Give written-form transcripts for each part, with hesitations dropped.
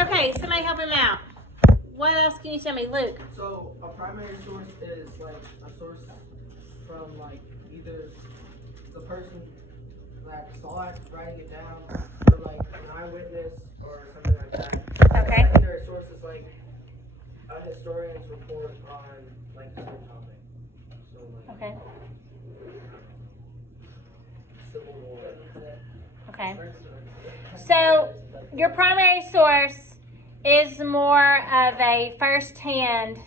Okay, somebody help him out. What else can you tell me, Luke? So a primary source is like a source from like either the person that saw it writing it down, or like an eyewitness or something like that. Okay. A secondary source is like a historian's report on like a certain topic. So like Okay. Civil War. Okay. So your primary source is more of a first-hand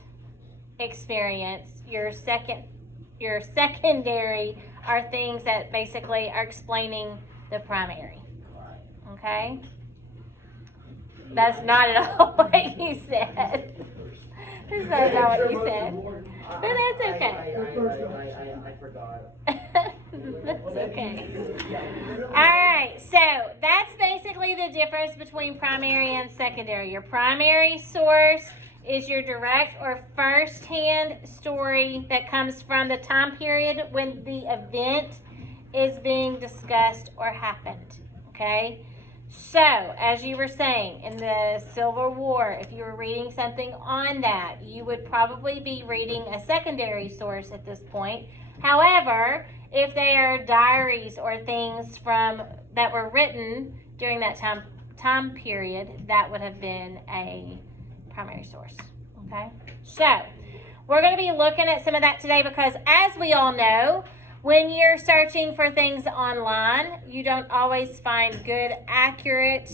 experience. Your secondary are things that basically are explaining the primary. Okay? That's not at all what you said. That's not what you said. But that's okay. I forgot. That's okay. Alright, so that's basically the difference between primary and secondary. Your primary source is your direct or first-hand story that comes from the time period when the event is being discussed or happened. Okay? So, as you were saying, in the Civil War, if you were reading something on that, you would probably be reading a secondary source at this point. However, if they are diaries or things from that were written during that time period, that would have been a primary source. Okay? So, we're going to be looking at some of that today because, as we all know, when you're searching for things online, you don't always find good, accurate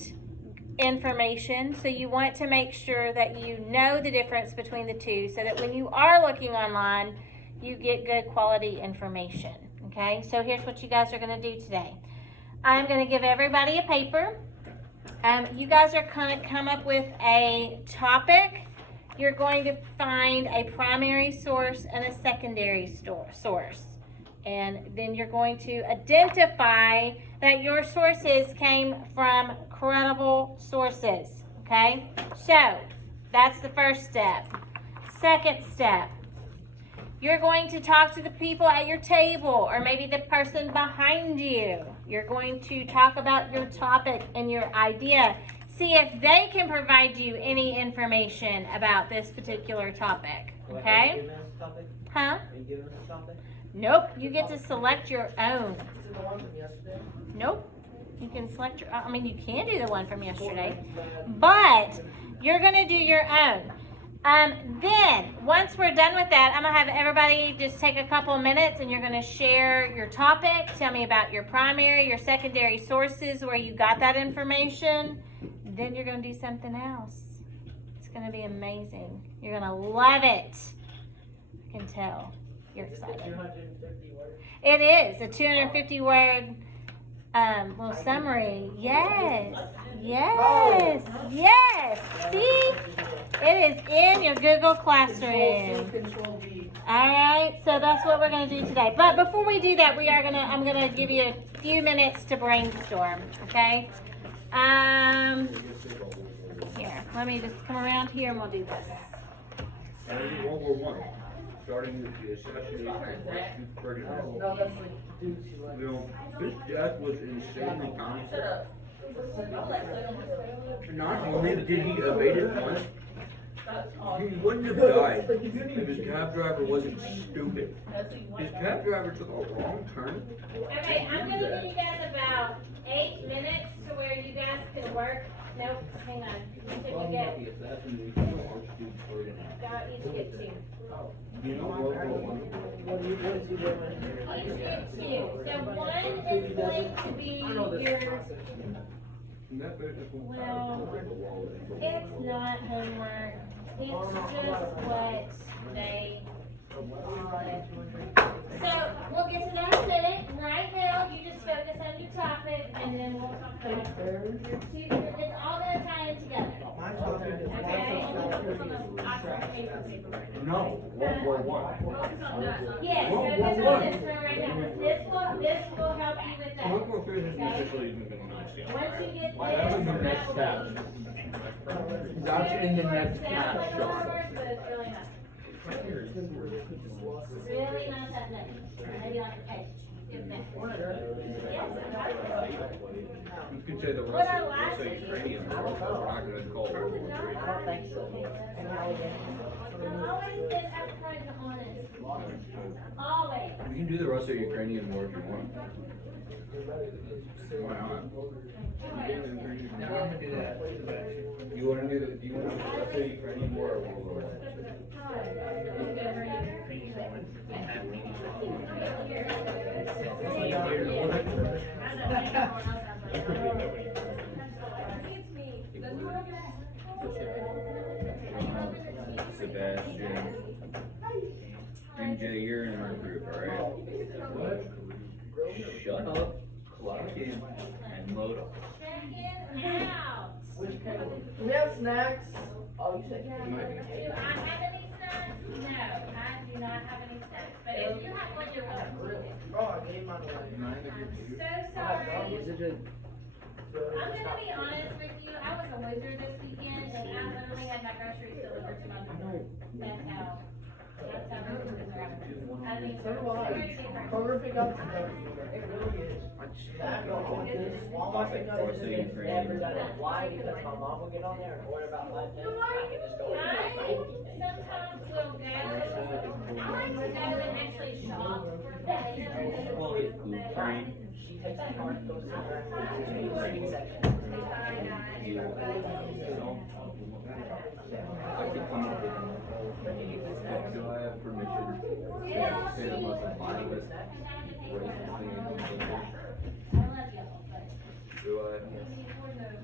information. So you want to make sure that you know the difference between the two so that when you are looking online, you get good quality information. Okay, so here's what you guys are going to do today. I'm going to give everybody a paper. You guys are going to come up with a topic. You're going to find a primary source and a secondary source. And then you're going to identify that your sources came from credible sources. Okay? So, that's the first step. Second step, you're going to talk to the people at your table or maybe the person behind you. You're going to talk about your topic and your idea. See if they can provide you any information about this particular topic. Okay? Are you giving us a topic? Huh? Are you giving us a topic? Nope. You get to select your own. Is it the one from yesterday? Nope. You can select your, I mean, you can do the one from yesterday, but you're going to do your own. Then, once we're done with that, I'm going to have everybody just take a couple of minutes and you're going to share your topic. Tell me about your primary, your secondary sources, where you got that information. Then you're going to do something else. It's going to be amazing. You're going to love it. I can tell. You're excited. 250 words. It is a 250 word little summary. Yes. Yes. Yes. See? It is in your Google Classroom. Control V. All right. So that's what we're going to do today. But before we do that, I'm going to give you a few minutes to brainstorm, okay? Here. Let me just come around here and we'll do this. World War I, starting with the assassination of Washington Ferdinand. No, that's like dudes who like. You know, his death was insanely comical. Not only did he evade it once, he wouldn't have died if his cab driver wasn't stupid. His cab driver took a wrong turn. Okay, I'm going to give you guys about 8 minutes to where you guys can work. Nope, hang on. Until you get, you each get 2. You know World War What is he doing? Each get 2. So one is going to be your, well, it's not homework. It's just what they wanted. So we'll get to that in a minute. Right now, you just focus on your topic, and then we'll talk about it's all going to tie in together. My topic is Okay? No, World War I. Yes, focus on this one right now. This will help you with that. World War III hasn't officially even been announced yet. Once you get That's this, the next step. That's in the next sounds class. like homework, but it's really not. Really not that much. Maybe on the page. Give that. You could say the What our last Russo-Ukrainian War, but we're not gonna call it World War III. I don't think so. And alligators. Always just upfront and honest. Always. We can do the Russo-Ukrainian War if you want. Why not? Now I'm gonna do that. You wanna do the Russo-Ukrainian War or World War I? Sebastian. MJ, you're in our group, alright? Shut up, clock in, and load up. Check it out. Do we have snacks? Oh, you said. Do I have any snacks? No, I do not have any snacks. But if you have one, you're welcome. Oh, I gave mine away. So sorry. Is it just? I'm gonna be honest with you. I was a loser this weekend, and I literally had my groceries delivered to my door. That's how losers are. I mean, So do I. Kroger pickup is better. It really is. That Walmart pickup is Never done it. Why? Because my mom will get on there and order about 5 things. I can just go. I sometimes will go. I like to go and actually shop for things. Well, it's food train. She takes the cart, goes to the green section. I could come up with do I have permission to say the most mindless racist thing in the country? Do I?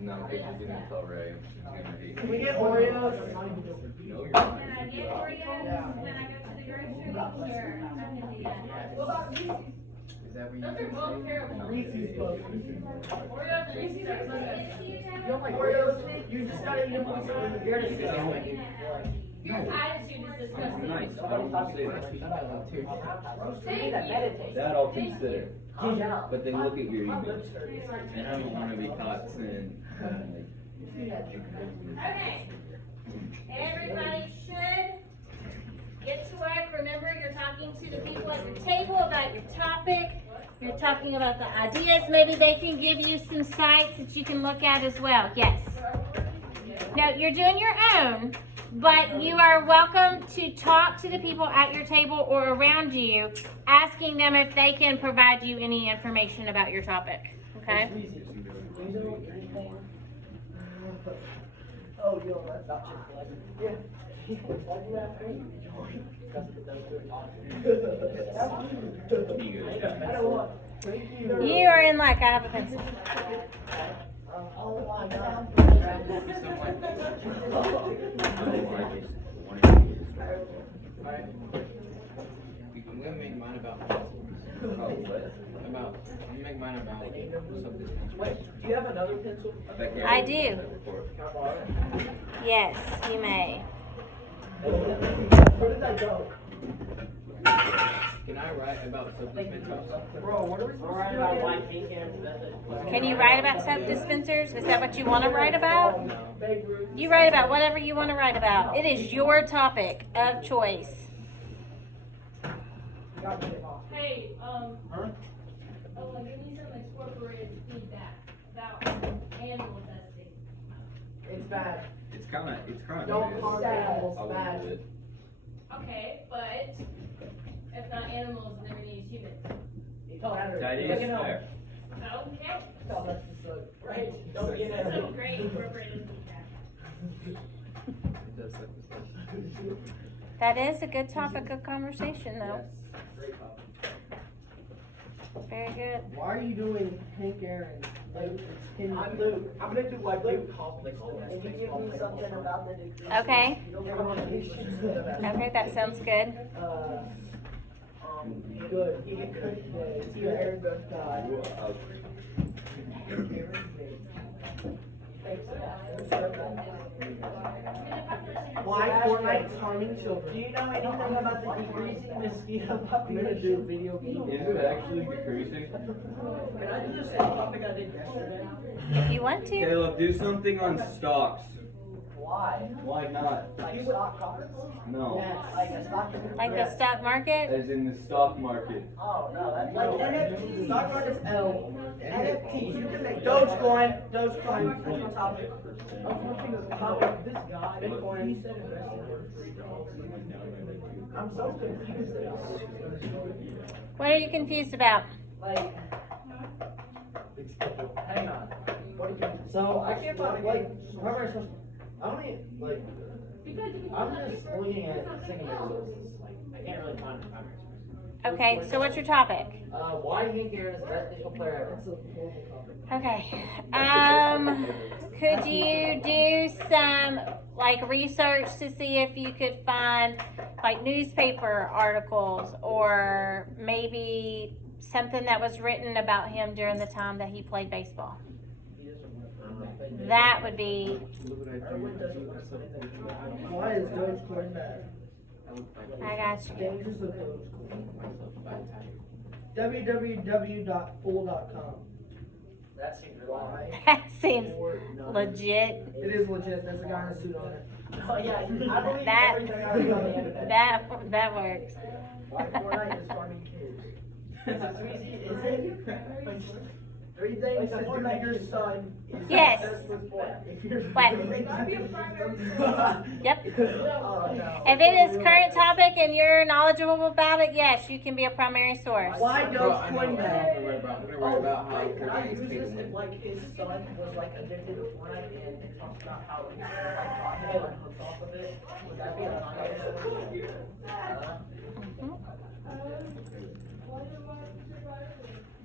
No, because you're gonna tell Ray. She's gonna hate Can we me. get Oreos? No, you're not. Can I get Oreos when I go to the grocery? Sure, I can do that. What about Reese's? Is that where Those are both terrible. Reese's Puffs. Oreos and Reese's are close. You don't like Oreos? You just gotta eat them with some. You're just Your attitude is disgusting. Nice, I don't want to say that. Thank you. That I'll consider. But then look at your emails. And I don't want to be caught saying, Okay. Everybody should get to work. Remember, you're talking to the people at your table about your topic. You're talking about the ideas. Maybe they can give you some sites that you can look at as well. Yes. Now, you're doing your own, but you are welcome to talk to the people at your table or around you, asking them if they can provide you any information about your topic. Okay? Oh, you don't know about Chick-fil-A? Yeah. Why do you have me? Because it does good. You are in luck. I have a pencil. Oh my God. I'm gonna make mine about I'm gonna make mine about something. Wait, do you have another pencil? I do. Can I borrow it? Yes, you may. Where did that go? Can I write about something? Bro, what are we supposed Alright, to about do? white pink and Can you write about soap dispensers? Is that what you want to write about? No. Babe Ruth. You write about whatever you want to write about. It is your topic of choice. Hey, Huh? give me some incorporated feedback about animal testing. It's bad. It's kind of Don't harm animals, I bad. wouldn't do it. Okay, but if not animals, then we need humans. That is fair. Okay, Oh, that's just so great. Don't get it. some great incorporated feedback. It does suck this up. That is a good topic of conversation, though. Very good. Why are you doing pink errands? Like, it's I'm Luke. I'm gonna do like Luke conflicts. Can you give me something about the decrease? Okay. Okay, that sounds good. Good. He did good today. Your hair goes God. why Fortnite's harming Do children. you know anything about the decreasing mosquito I'm population? gonna do video games. Is it actually decreasing? Can I do the same topic I did yesterday? If you want to. Caleb, do something on stocks. Why? Why not? Like stock markets? No. Like a stock market? Like the stock market? As in the stock market. Oh, no, that's Like NFT, stock market's L. NFTs, you can make Dogecoin, that's my topic. Bitcoin. I'm so confused. What are you confused about? Like, hang on. So I can't find like primary source. I only like. I'm just looking at secondary sources. I can't really find a primary source. Okay, so what's your topic? Why Hank Aaron is the best baseball player ever? Okay. Could you do some like research to see if you could find like newspaper articles or maybe something that was written about him during the time that he played baseball? That would be. Why is Dogecoin bad? I got you. Dangers of Dogecoin. www.fool.com. That seems why. That seems legit. It is legit. There's a guy in a suit on it. Oh yeah, I believe That- everything I read on the internet. That works. Why Fortnite is farming kids. Is it too easy? Is it? 3 things to do to your son. is Yes. successful sport. If you're What? Yep. Oh, no. If it is current topic and you're knowledgeable about it, yes, you can be a primary source. Why Bro, I know, Dogecoin I'm bad? gonna worry about how Can I Fortnite is use this taking if like his son was like addicted to Fortnite and it talks about how he like taught him and hooks off of it? Would that be a primary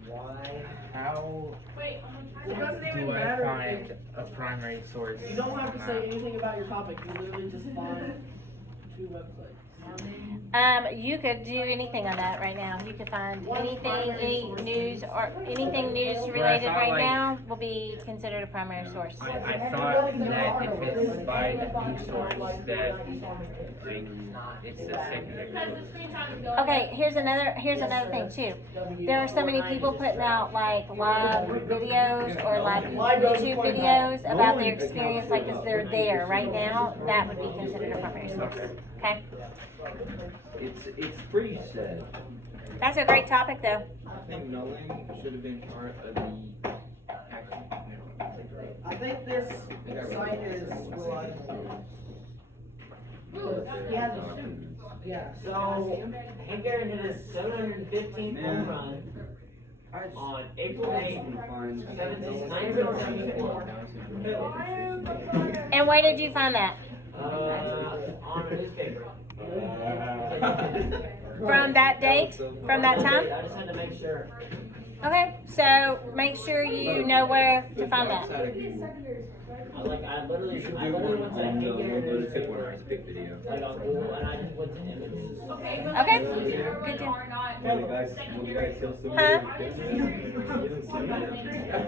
Why? How Wait, It doesn't even do I matter. find a primary source? You don't have to say anything about your topic. You literally just find 2 websites. You could do anything on that right now. You could find anything, any news or anything news related thought, right like- now will be considered a primary source. I thought that if it's by the news source that like, it's a secondary because source. the screenshot is going. Okay, here's another thing too. There are so many people putting out like live videos or like YouTube videos about their experience like this. They're there right now. That would be considered a primary source. Okay, It's pretty sad. that's a great topic though. I think Nolan should have been part of the action. I think this site is reliable. Yeah, yeah. So, Hank Aaron hit his 715th home run on April 8th, 1974. And where did you find that? On a newspaper. From that date? From that time? I just had to make sure. Okay, so make sure you know where to find that. I literally You should went do to one Hank on the Aaron's Tip One Ice Pick video. like on Google, and I just went to images. Okay, but Okay, those good are deal. not Will you guys tell somebody? Huh?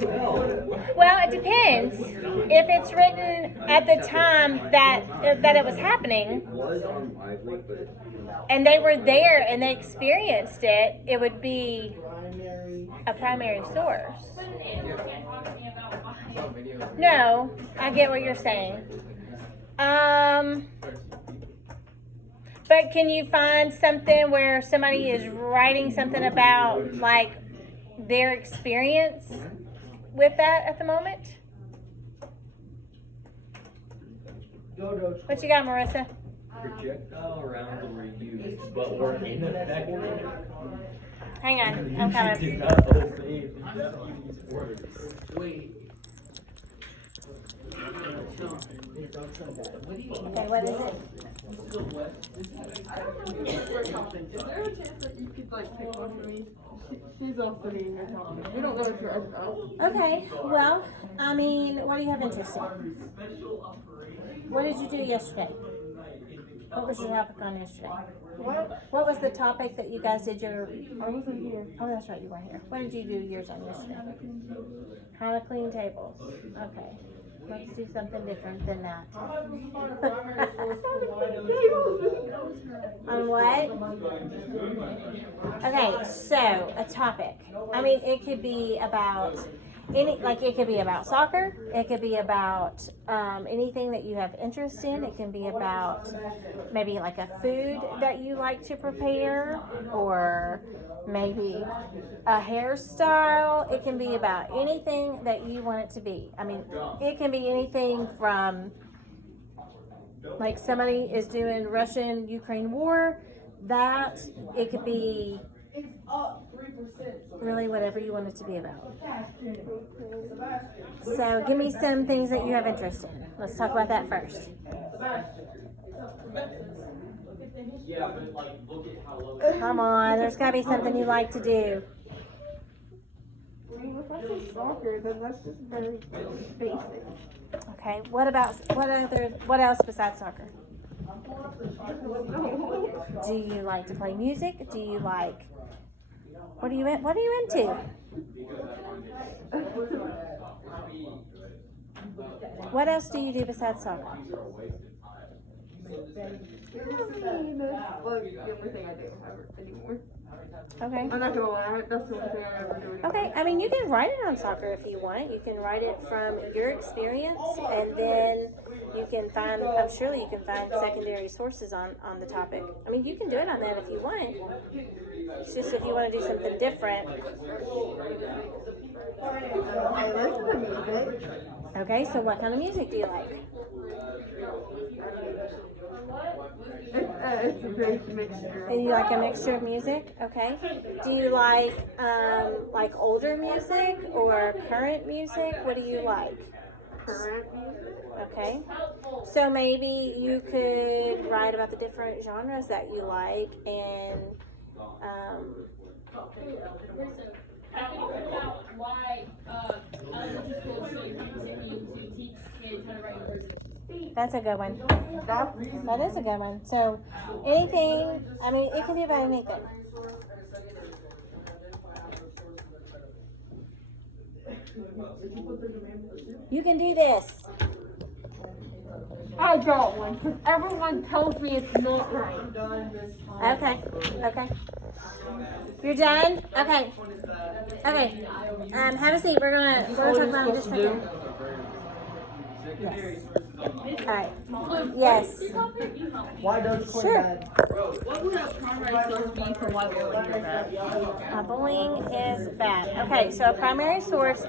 Well, Well, it depends. If it's written at the time that it was happening, it was on Lively, but and they were there and they experienced it, it would be Primary. a primary source. But an animal can't talk to me about why. No, I get what you're saying. But can you find something where somebody is writing something about like their experience with that at the moment? Go Dogecoin. What you got, Marissa? projectile rounds were used, but were ineffective. Hang on, I'm coming. Wait. Okay, what is it? Is there a chance that you could like pick one for me? She's also in your topic. We don't know if you're Okay, well, I mean, what do you have interest in? What did you do yesterday? What was your topic on yesterday? What was the topic that you guys did your... I wasn't here. Oh, that's right, you weren't here. What did you do yours on yesterday? How to clean tables. Okay, let's do something different than that. On what? Okay, so a topic. I mean, it could be about it could be about soccer. It could be about anything that you have interest in. It can be about maybe like a food that you like to prepare, or maybe a hairstyle. It can be about anything that you want it to be. I mean, it can be anything from like somebody is doing Russian-Ukraine war. That it could be really whatever you want it to be about. So give me some things that you have interest in. Let's talk about that first. Yeah, but like, look at how low. Come on, there's gotta be something you like to do. I mean, if I say soccer, then that's just very basic. Okay, what else besides soccer? Do you like to play music? Do you like, what are you into? What else do you do besides soccer? I mean, that's like everything I do anymore. Okay. I'm not gonna lie, that's the only thing I ever do anymore. Okay, I mean, you can write it on soccer if you want. You can write it from your experience, and then you can find, I'm sure you can find secondary sources on the topic. I mean, you can do it on that if you want. It's just if you want to do something different. I listen to music. Okay, so what kind of music do you like? It's a great mixture. And you like a mixture of music? Okay. Do you like older music or current music? What do you like? Current music. Okay. So maybe you could write about the different genres that you like and About why elementary schools should continue to teach kids how to write words. that's a good one. That is a good one. So anything, I mean, it can be about anything. You can do this. I got one, because everyone tells me it's not right. Okay. Okay. You're done? Okay. Okay. Have a seat. We're gonna talk about it in just a second. Yes. All right. Yes. Why does it Sure. bad? What would a primary source be for why bullying is bad? Bullying is bad. Okay, so a primary source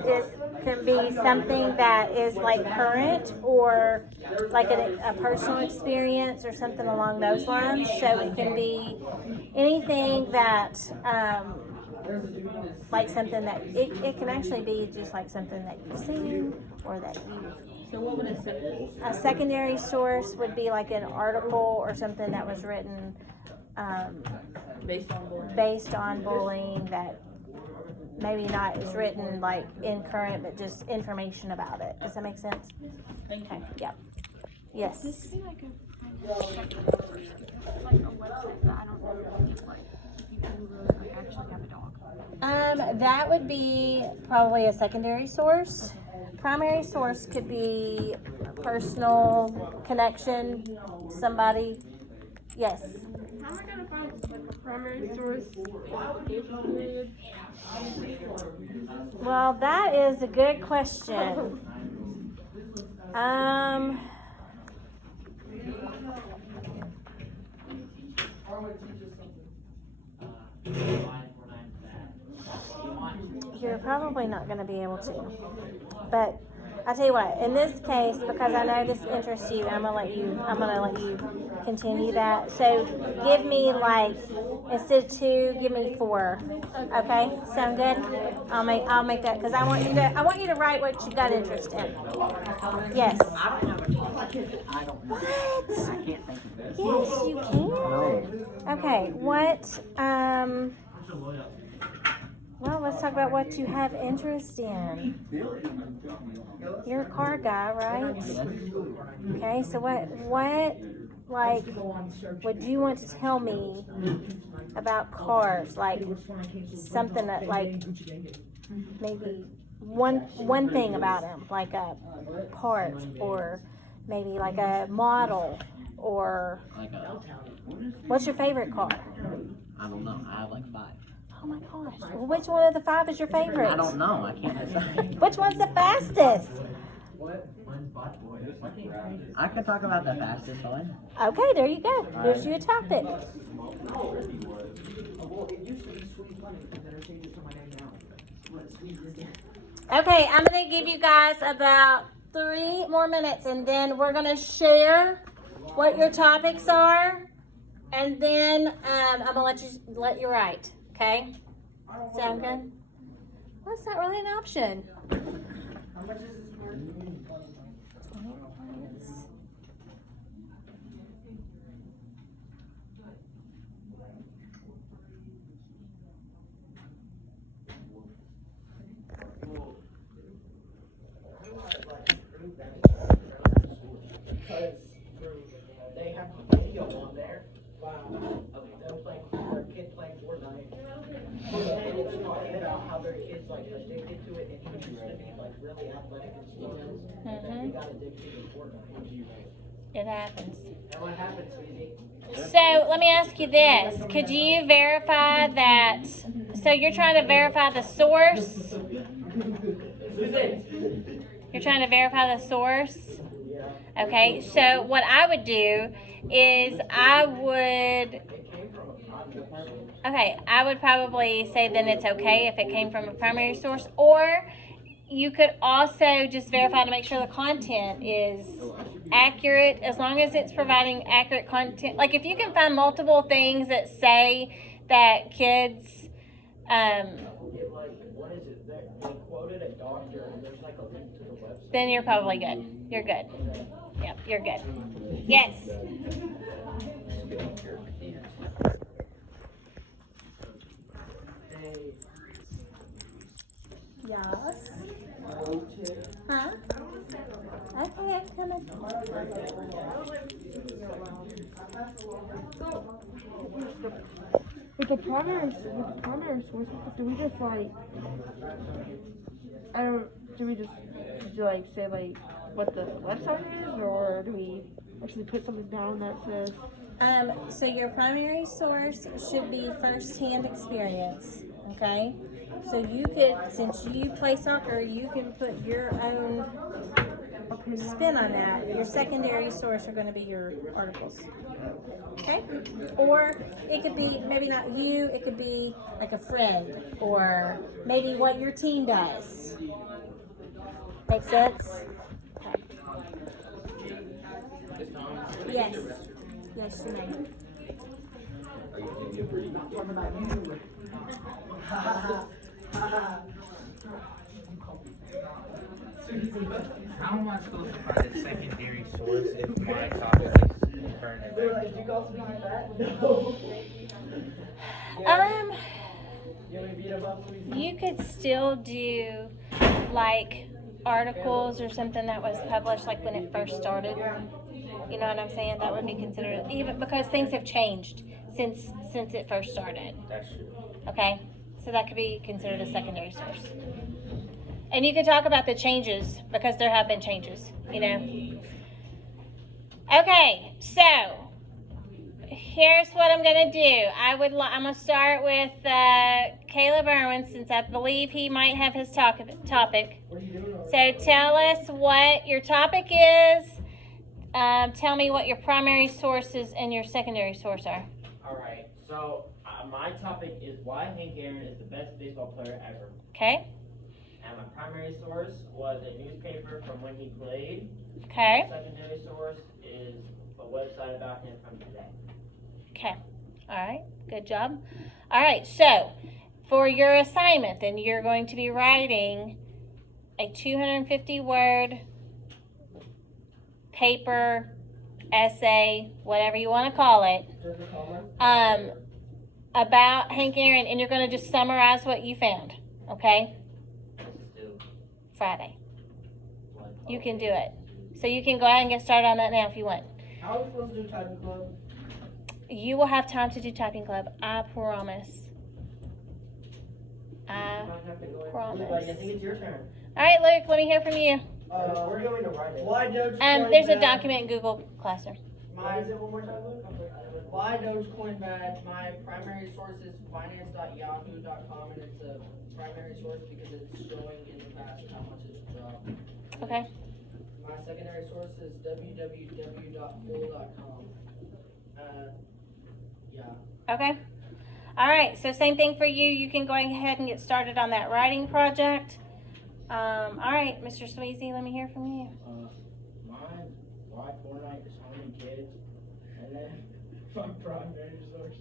can be something that is like current or like a personal experience or something along those lines. So it can be anything that like something that it can actually be just like something that you've seen or that you've. So what would a secondary? A secondary source would be like an article or something that was written based on bullying that maybe not is written like in current, but just information about it. Does that make sense? Okay. Yeah. Yes. This be like a like a website that I don't know like people who really like actually have a dog. That would be probably a secondary source. Primary source could be personal connection, somebody. Yes. How am I gonna find like a primary source? Well, that is a good question. You're probably not going to be able to. But I'll tell you what, in this case, because I know this interests you, I'm gonna let you continue that. So give me like, instead of 2, give me 4. Okay? Sound good? I'll make that, because I want you to write what you got interest in. Yes. I don't have a dog. I don't know. What? I can't think of this. Yes, you can. Okay, what, well, let's talk about what you have interest in. You're a car guy, right? Okay, so what, like, would you want to tell me about cars? Like, something that, like, maybe one thing about them, like a part, or maybe like a model, or Like what's your favorite car? I don't know. I have like 5. Oh my gosh. Well, which one of the 5 is your favorite? I don't know. I can't decide. Which one's the fastest? I could talk about the fastest one. Okay, there you go. There's your topic. Well, it used to be Sweet Honey, and then I changed it to my name now. What Sweet is that? Okay, I'm going to give you guys about 3 more minutes, and then we're going to share what your topics are, and then I'm going to let you write. Okay? Sound good? Well, that's not really an option. How much is this worth? 20 points. Because they have a video on there of them playing, their kid playing Fortnite. And it's talking about how their kid's like addicted to it, and he used to be like really athletic and smart. And then he got addicted to Fortnite. It happens. And what happens, Sweetie? So let me ask you this. Could you verify that? So you're trying to verify the source? You're trying to verify the source? Okay, so what I would do is I would probably say then it's okay if it came from a primary source, or you could also just verify to make sure the content is accurate, as long as it's providing accurate content. Like if you can find multiple things that say that kids, What is it? They quoted a doctor, and there's like a link to the website. then you're probably good. You're good. Yep, you're good. Yes. Yes. Huh? Okay, I'm coming. With the primary source, do we just like, do we just like say like what the website is, or do we actually put something down that says? So your primary source should be first-hand experience, okay? So you could, since you play soccer, you can put your own spin on that. Your secondary source are going to be your articles, okay? Or it could be maybe not you, it could be like a friend, or maybe what your team does. Make sense? Okay. Yes. Yes, you may. How am I supposed to find a secondary source if my topic is current event? You could still do like articles or something that was published like when it first started. You know what I'm saying? That would be considered, even because things have changed since it first started. That's true. Okay? So that could be considered a secondary source. And you could talk about the changes, because there have been changes, you know. Okay, so here's what I'm going to do. I'm going to start with Caleb Irwin, since I believe he might have his topic. So tell us what your topic is. Tell me what your primary sources and your secondary source are. Alright, so my topic is why Hank Aaron is the best baseball player ever. Okay? And my primary source was a newspaper from when he played. Okay. My secondary source is a website about him from today. Okay. All right. Good job. All right. So for your assignment, then you're going to be writing a 250-word paper, essay, whatever you want to call it, about Hank Aaron, and you're going to just summarize what you found. Okay? Friday. You can do it. So you can go ahead and get started on that now if you want. How are we supposed to do typing club? You will have time to do typing club. I promise. I promise. I think it's your turn. All right, Luke, let me hear from you. We're going to write it. Why don't There's a document in Google Classroom. What is it one more time, Luke? My Dogecoin badge, my primary source is finance.yahoo.com, and it's a primary source because it's showing in the past how much it's dropped. Okay. My secondary source is www.full.com. Yeah. Okay. All right. So same thing for you. You can go ahead and get started on that writing project. All right, Mr. Sweezy, let me hear from you. Why Fortnite is harming kids, and then my primary source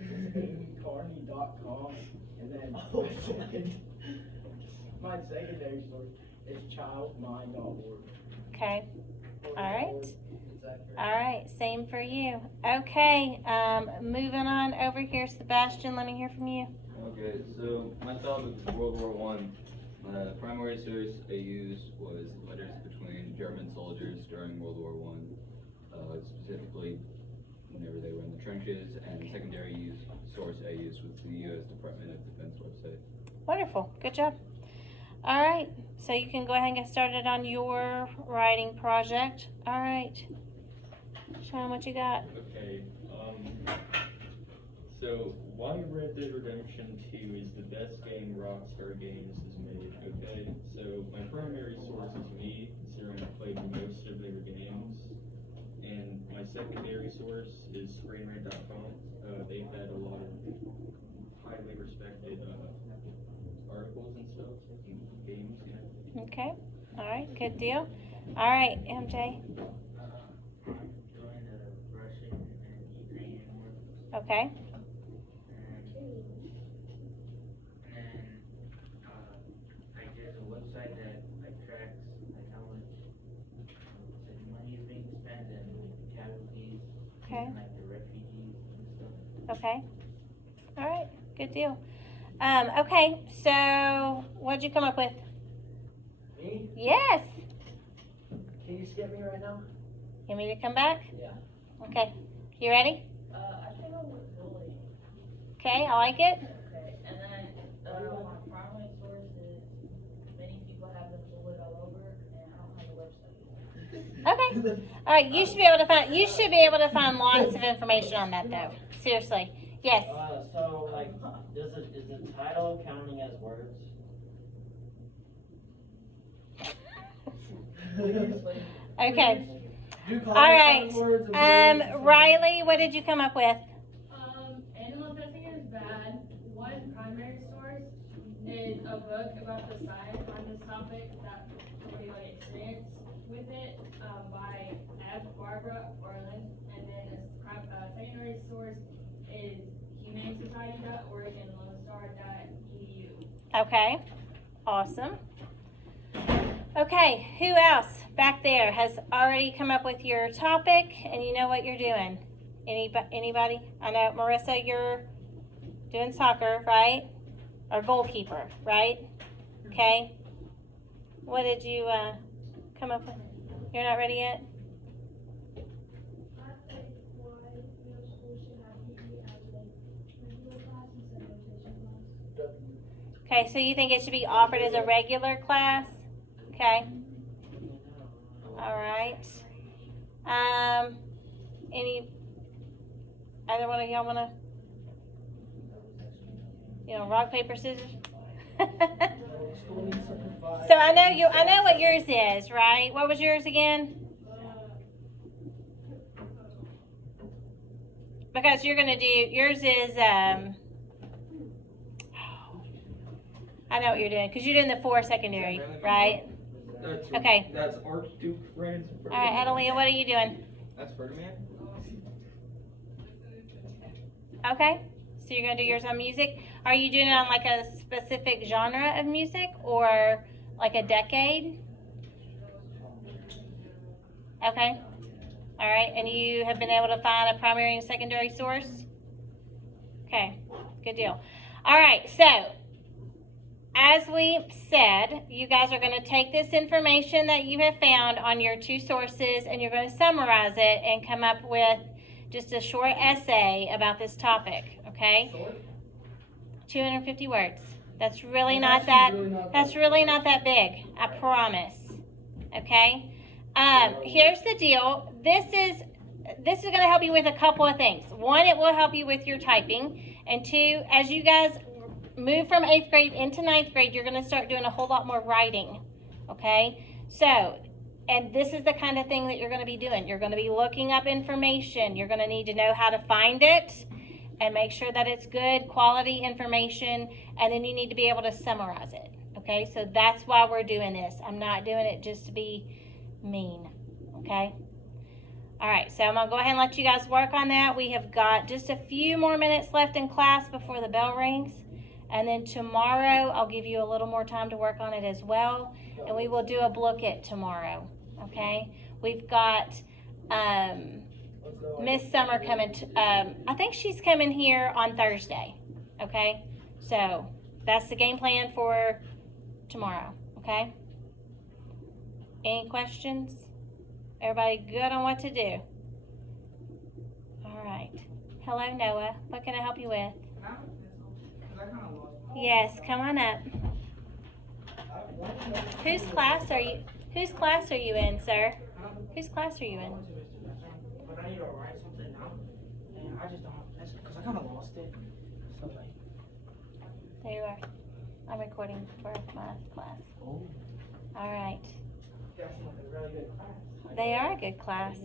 is amycarney.com, and then my secondary source is childmind.org. Okay. All right. All right. Same for you. Okay. Moving on over here, Sebastian. Let me hear from you. Okay, so my topic is World War One. The primary source I used was letters between German soldiers during World War One, specifically whenever they were in the trenches, and the secondary source I used was the U.S. Department of Defense website. Wonderful. Good job. All right. So you can go ahead and get started on your writing project. All right. Sean, what you got? Okay, so why Red Dead Redemption 2 is the best game Rockstar Games has made, okay? So my primary source is me, considering I've played most of their games, and my secondary source is ScreenRant.com. They've had a lot of highly respected articles and stuff, in games, you know. Okay. All right. Good deal. All right, MJ. Okay. There's a website that tracks how much money is being spent and casualties Okay. and the refugees and stuff. Okay. All right. Good deal. Okay. So what'd you come up with? Me? Yes. Can you skip me right now? You want me to come back? Yeah. Okay. You ready? I think I would bully. Okay. I like it. Okay, and then, my primary source is many people have been bullied all over, and I don't have a website. Okay. All right. You should be able to find. You should be able to find lots of information on that, though. Seriously. Yes. So like, is the title counting as words? Okay. All right. Riley, what did you come up with? Animal testing is bad. One primary source is a book about the science on this topic that somebody like experienced with it, by Barbara Orland. And then a secondary source is humanesociety.org and lonestar.edu. Okay. Awesome. Okay, who else back there has already come up with your topic and you know what you're doing? Anybody? I know, Marissa, you're doing soccer, right? Or goalkeeper, right? Okay. What did you come up with? You're not ready yet? Okay, so you think it should be offered as a regular class? Okay. All right. Any either one of y'all wanna, rock, paper, scissors? So I know what yours is, right? What was yours again? Because you're gonna do yours is I know what you're doing, because you're doing the 4 secondary, right? Okay. That's Archduke Franz All right, Adelia, what are you doing? That's Ferdinand? Okay, so you're gonna do yours on music. Are you doing it on like a specific genre of music or like a decade? Okay. All right, and you have been able to find a primary and secondary source? Okay, good deal. All right, so as we said, you guys are going to take this information that you have found on your 2 sources and you're going to summarize it and come up with just a short essay about this topic, okay? 250 words. That's really not that big, I promise. Okay? Here's the deal. This is this is going to help you with a couple of things. One, it will help you with your typing. And two, as you guys move from 8th grade into 9th grade, you're going to start doing a whole lot more writing. Okay? So, and this is the kind of thing that you're going to be doing. You're going to be looking up information. You're going to need to know how to find it and make sure that it's good quality information. And then you need to be able to summarize it. Okay? So that's why we're doing this. I'm not doing it just to be mean. Okay? All right, so I'm going to go ahead and let you guys work on that. We have got just a few more minutes left in class before the bell rings. And then tomorrow, I'll give you a little more time to work on it as well. And we will do a book it tomorrow, okay? We've got Miss Summer coming. I think she's coming here on Thursday, okay? So that's the game plan for tomorrow, okay? Any questions? Everybody good on what to do? All right. Hello, Noah. What can I help you with? Yes, come on up. Whose class are you? Whose class are you in, sir? Whose class are you in? But I need to write something down, and I just don't. That's because I kind of lost it. So like. There you are. I'm recording for my class. All right. Really good class. They are a good class.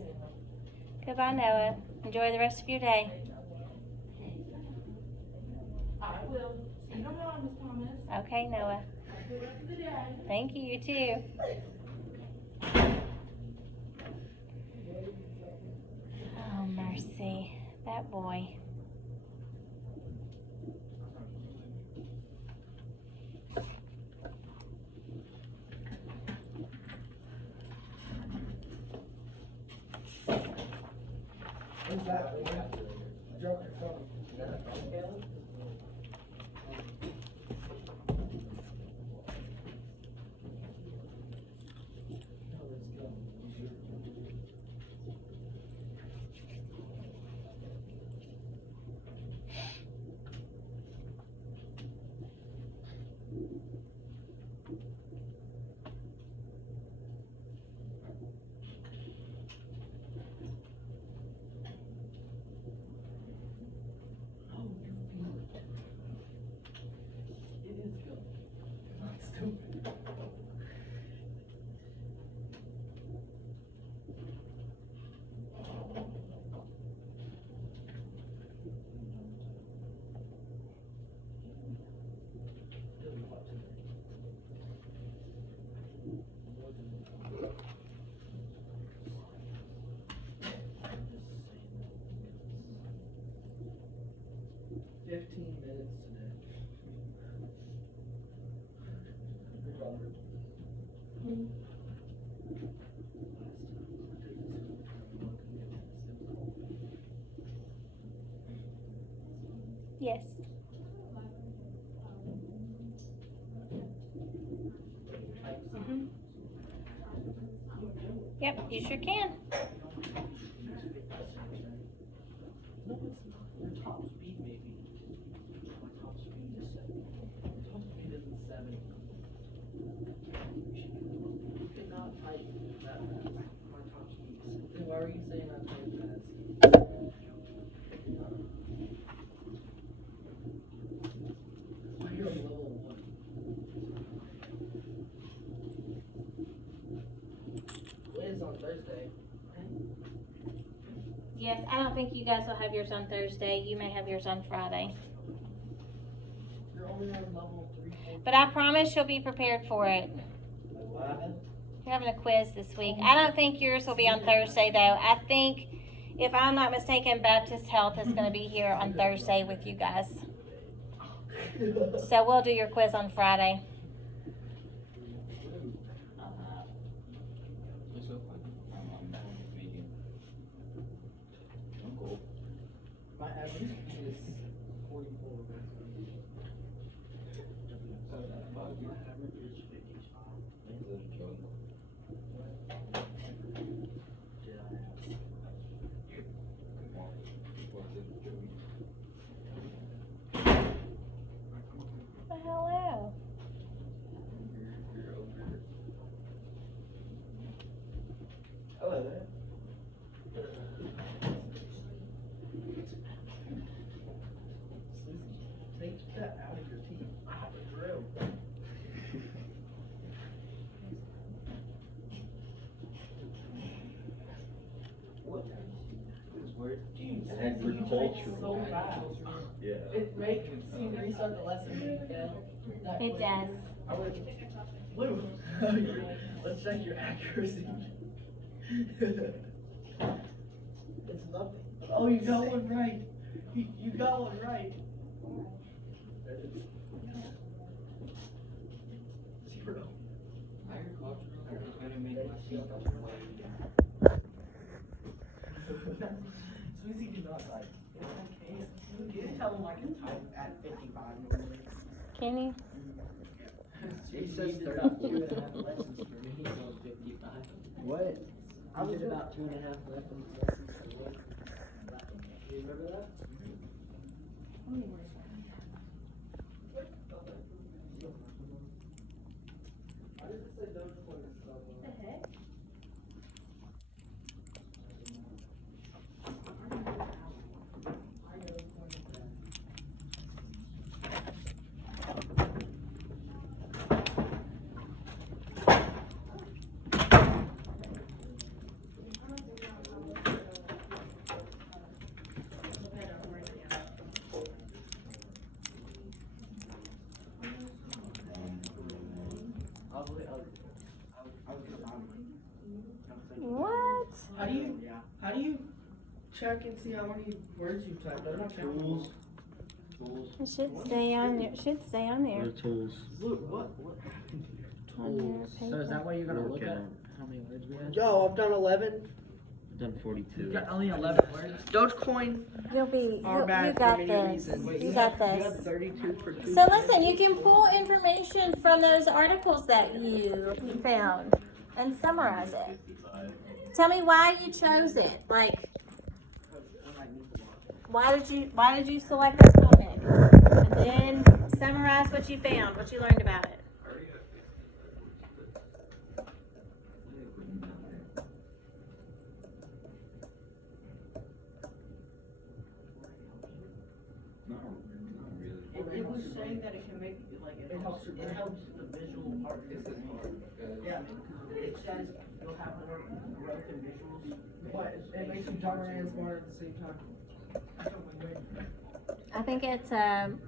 Goodbye, Noah. Enjoy the rest of your day. I will. See you tomorrow, Miss Thomas. Okay, Noah. Have a good rest of the day. Thank you. You too. Oh, mercy. That boy. What's that? I dropped your phone. Yes. Yep, you sure can. No, it's not. Your top speed, maybe. My top speed is 70. Top speed isn't 70. You cannot type that fast. My top speed is 70. Then why were you saying I type fast? You're level 1. Quiz on Thursday. Yes, I don't think you guys will have yours on Thursday. You may have yours on Friday. You're only on level 3. But I promise you'll be prepared for it. What happened? You're having a quiz this week. I don't think yours will be on Thursday, though. I think, if I'm not mistaken, Baptist Health is going to be here on Thursday with you guys. So we'll do your quiz on Friday. It's so fun. I'm speaking. I'm cool. My average speed is 44. Hello. Hello there. Agricultural. Yeah. It makes seem to restart the lesson. It does. I would. Blue. Let's check your accuracy. It's nothing. Oh, you got one right. You got one right. Zero. Agricultural is gonna make my seat Sweezy did not like. It's okay. You can tell him I can type at 55 normally. Can you? He says 32.5 lessons for me, so 55. What? I did about 2.5 lessons for me. Do you remember that? I didn't say Dogecoin and stuff. The heck? What? How do you check and see how many words you typed? I'm not checking. Tools. It should stay on there. It should stay on there. Tools. Look, what? On your So is that paper. what you're gonna look Working at? on- How many words we had? Yo, I've done 11. I've done 42. You got only 11 words? Dogecoin You'll be. are You bad got for many this. reasons. You got You have this. 32 for 2. So listen, you can pull information from those articles that you found and summarize it. Tell me why you chose it. Like, why did you select this topic? And then summarize what you found, what you learned about it. Not really. It was saying that it can make, like, it helps the visual part. Yeah, it says you'll have more growth in visuals, but it makes you dumber and smarter at the same time. I think it's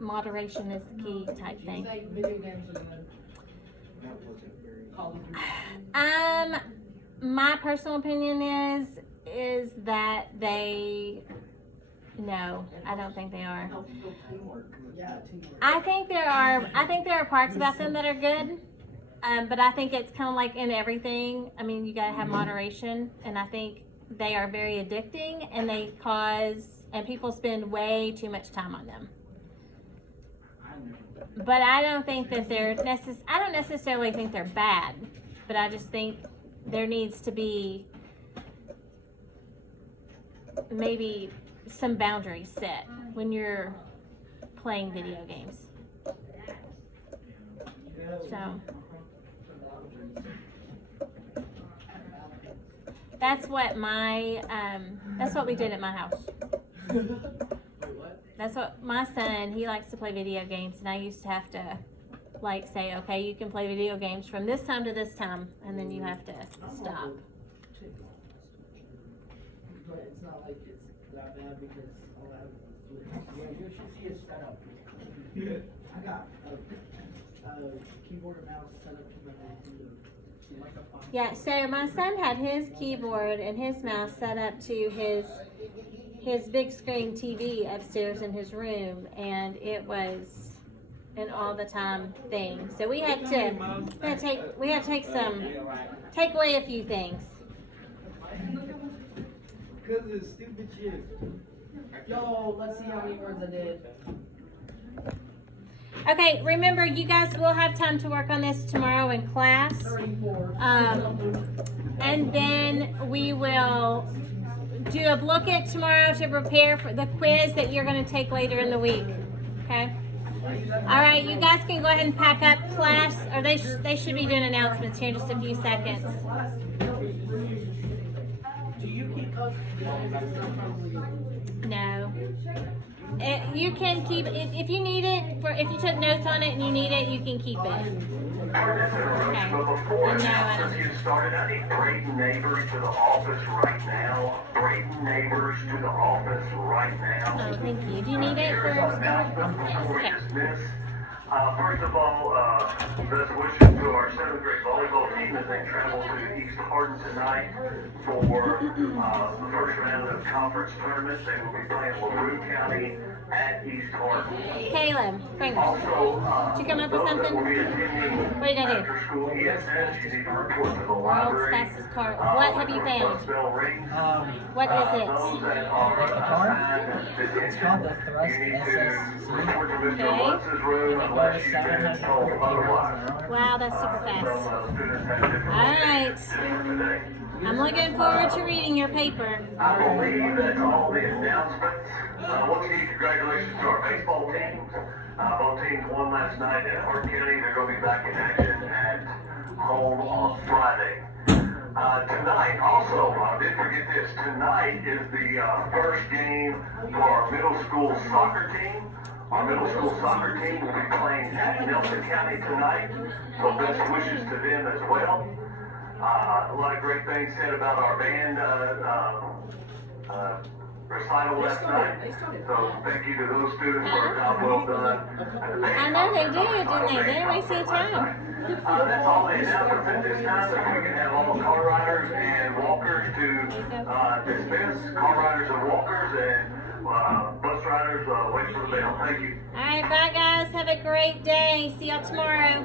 moderation is the key type You thing. say video games are good. Call of Duty. My personal opinion is that no, I don't think they are. Helps build teamwork. Yeah, teamwork. I think there are parts about them that are good, but I think it's kind of like in everything. I mean, you gotta have moderation, and I think they are very addicting, and people spend way too much time on them. But I don't think that I don't necessarily think they're bad, but I just think there needs to be maybe some boundaries set when you're playing video games. So that's what we did at my house. That's what my son, he likes to play video games, and I used to have to like say, okay, you can play video games from this time to this time, and then you have to stop. But it's not like it's that bad because I'll have. Yeah, you should see it set up. I got a keyboard and mouse set up to my computer. Like a phone. Yeah, so my son had his keyboard and his mouse set up to his big screen TV upstairs in his room, and it was an all the time thing. So we had to take away a few things. Cause it's stupid shit. Yo, let's see how many words I did. Okay, remember, you guys will have time to work on this tomorrow in class. 34. And then we will do a look at tomorrow to prepare for the quiz that you're going to take later in the week. Okay? All right, you guys can go ahead and pack up class, or they should be doing announcements here in just a few seconds. Do you keep those? No. You can keep it if you need it. If you took notes on it and you need it, you can keep it. Okay. Before this process gets started, I need Brayden Neighbors to the office right now. Brayden inviting neighbors to the office right now. Oh, thank you. Do you need it for Some school? announcements before we Okay. dismiss. First of all, best wishes to our 7th grade volleyball team as they travel to East Hardin tonight for the first round of conference tournaments. They will be playing LaRue County at East Hardin. Caleb, bring it. Also, Did you come up with those that something? will be attending What are you gonna do? after school ESS, you need to report to the World's library. fastest car. What have you found? Bell rings. What is it? Those that are assigned It's called the Thrust you need to SSC. report to Mr. Okay. Lutz's room unless you've been told otherwise. Wow, that's super Some fast. students have difficulty Alright. just for today. I'm looking forward to reading your paper. I believe that's all the announcements. Once again, congratulations to our baseball teams. Both teams won last night at Hardin County. They're going to be back in action at home on Friday. Tonight, also, didn't forget this, tonight is the first game for our middle school soccer team. Our middle school soccer team will be playing at Nelson County tonight, so best wishes to them as well. A lot of great things said about our band recital last night, so thank you to those students for a job well done. I know they did, didn't they? They didn't waste any time. That's all the announcements at this time, so we can have all car riders and walkers to dismiss, car riders and walkers, and bus riders wait for the bell. Thank you. All right, bye guys. Have a great day. See y'all tomorrow.